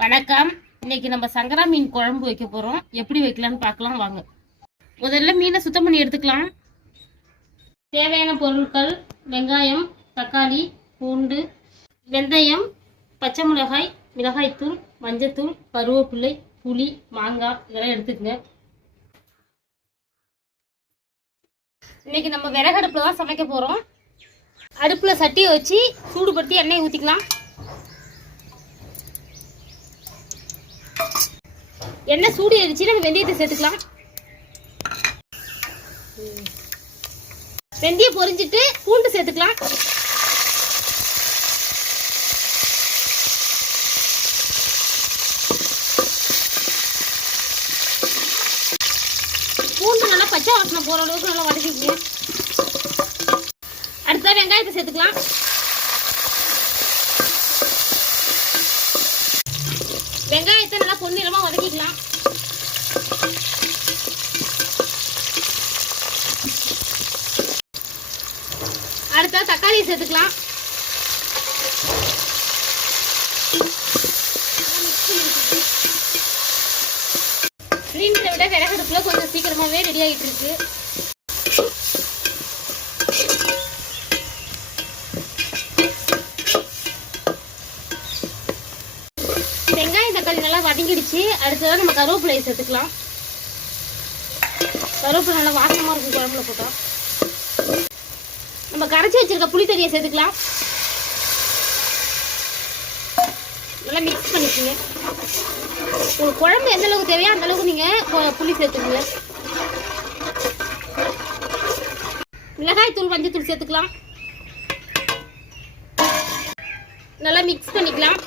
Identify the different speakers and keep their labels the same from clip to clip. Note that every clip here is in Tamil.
Speaker 1: வணக்கம். இன்னைக்கு நம்ம சங்கரா மீன் குழம்பு வைக்க போறோம். எப்படி வைக்கலாம்னு பார்க்கலாம் வாங்க. முதல்ல மீனை சுத்தம் பண்ணி எடுத்துக்கலாம். தேவையான பொருட்கள் வெங்காயம் தக்காளி பூண்டு வெந்தயம் பச்சை மிளகாய் மிளகாய்த்தூள் மஞ்சத்தூள் கருவேப்பிள்ளை புளி மாங்காய் இதெல்லாம் எடுத்துக்கங்க. இன்னைக்கு நம்ம விறகடுப்புல தான் சமைக்க போறோம். அடுப்புல சட்டியை வச்சு சூடுபடுத்தி எண்ணெய் ஊற்றிக்கலாம் எண்ணெய் சூடு ஏறிச்சு நம்ம வெந்தயத்தை சேர்த்துக்கலாம். வெந்தயம் பொரிஞ்சிட்டு பூண்டு சேர்த்துக்கலாம். பூண்டு நல்லா பச்சை வாசனை போற அளவுக்கு நல்லா வதக்கிக்கங்க. அடுத்த வெங்காயத்தை சேர்த்துக்கலாம் வெங்காயத்தை நல்லா பொன்னிறமா வதக்கிக்கலாம் அடுத்த தக்காளியை சேர்த்துக்கலாம். சிலிண்டரை விட விறகடுப்புல கொஞ்சம் சீக்கிரமாவே ரெடி ஆகிட்டு இருக்கு வெங்காயம் தக்காளி நல்லா வதங்கிடுச்சு அடுத்ததான் நம்ம கருவேப்பிலையை சேர்த்துக்கலாம். கருவேப்பிலை நல்லா வாசனமாக இருக்கும் குழம்புல போட்டால் நம்ம கரைச்சி வச்சிருக்க புளி சேர்த்துக்கலாம். நல்லா மிக்ஸ் பண்ணிக்கோங்க. உங்களுக்கு குழம்பு எந்த அளவுக்கு தேவையோ அந்த அளவுக்கு நீங்கள் கொ- புளி சேர்த்துக்கோங்க. மிளகாய் தூள் மஞ்சள் தூள் சேர்த்துக்கலாம். நல்லா மிக்ஸ் பண்ணிக்கலாம்.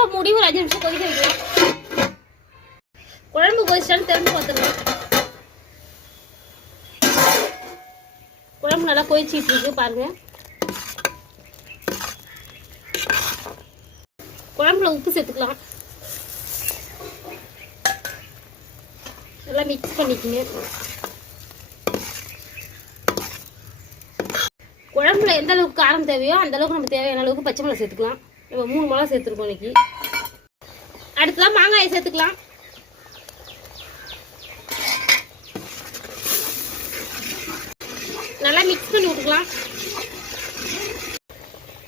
Speaker 1: திரும்ப மூடி ஒரு அஞ்சு நிமிஷம் கொதிக்க வைக்கலாம் குழம்பு கொதிச்சாலும் திறந்து பார்த்துக்கலாம். குழம்பு நல்லா கொதிச்சிட்டு இருக்கு பாருங்க. குழம்புல உப்பு சேர்த்துக்கலாம். நல்லா மிக்ஸ் பண்ணிக்கங்க. குழம்புல எந்த அளவுக்கு காரம் தேவையோ அந்த அளவுக்கு நம்ம தேவையான அளவுக்கு பச்சை மிளகா சேர்த்துக்கலாம். நம்ம மூணு மிளகா சேர்த்துருக்கோம் இன்னைக்கு. அடுத்ததான் மாங்காயை சேர்த்துக்கலாம். நல்லா மிக்ஸ் பண்ணி விட்டுக்கலாம்.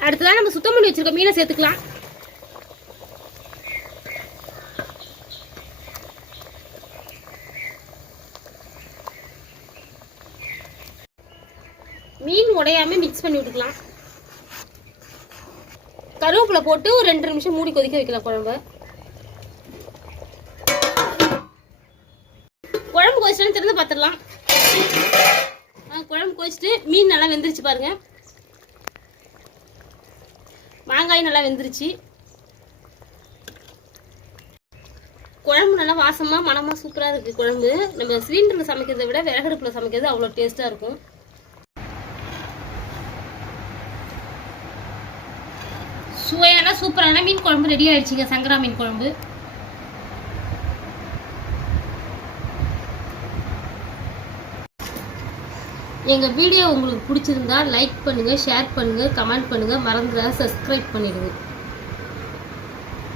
Speaker 1: அடுத்ததான் நம்ம சுத்தம் பண்ணி வச்சிருக்கோம் மீனை சேர்த்துக்கலாம். மீன் உடையாம மிக்ஸ் பண்ணி விட்டுக்கலாம். கருவேப்பிலை போட்டு ஒரு ரெண்டு நிமிஷம் மூடி கொதிக்க வைக்கலாம் குழம்பு. குழம்பு கொதிச்சாலும் திறந்து பார்த்துடலாம் ஆ, குழம்பு கொதிச்சுட்டு மீன் நல்லா வெந்துருச்சு பாருங்க. மாங்காய் நல்லா வெந்துருச்சு. குழம்பு நல்லா வாசமாக மனமாக சூப்பராக இருக்குது குழம்பு. நம்ம சிலிண்டரில் சமைக்கிறதை விட விறகடுப்பில் சமைக்கிறது அவ்வளோ டேஸ்ட்டாக இருக்கும். சுவையான சூப்பரான மீன் குழம்பு ரெடி ஆயிடுச்சுங்க சங்கரா மீன் குழம்பு. எங்கள் வீடியோ உங்களுக்கு பிடிச்சிருந்தா லைக் பண்ணுங்கள் ஷேர் பண்ணுங்கள் கமெண்ட் பண்ணுங்கள் மறந்துடாத சப்ஸ்கிரைப் பண்ணிடுங்க.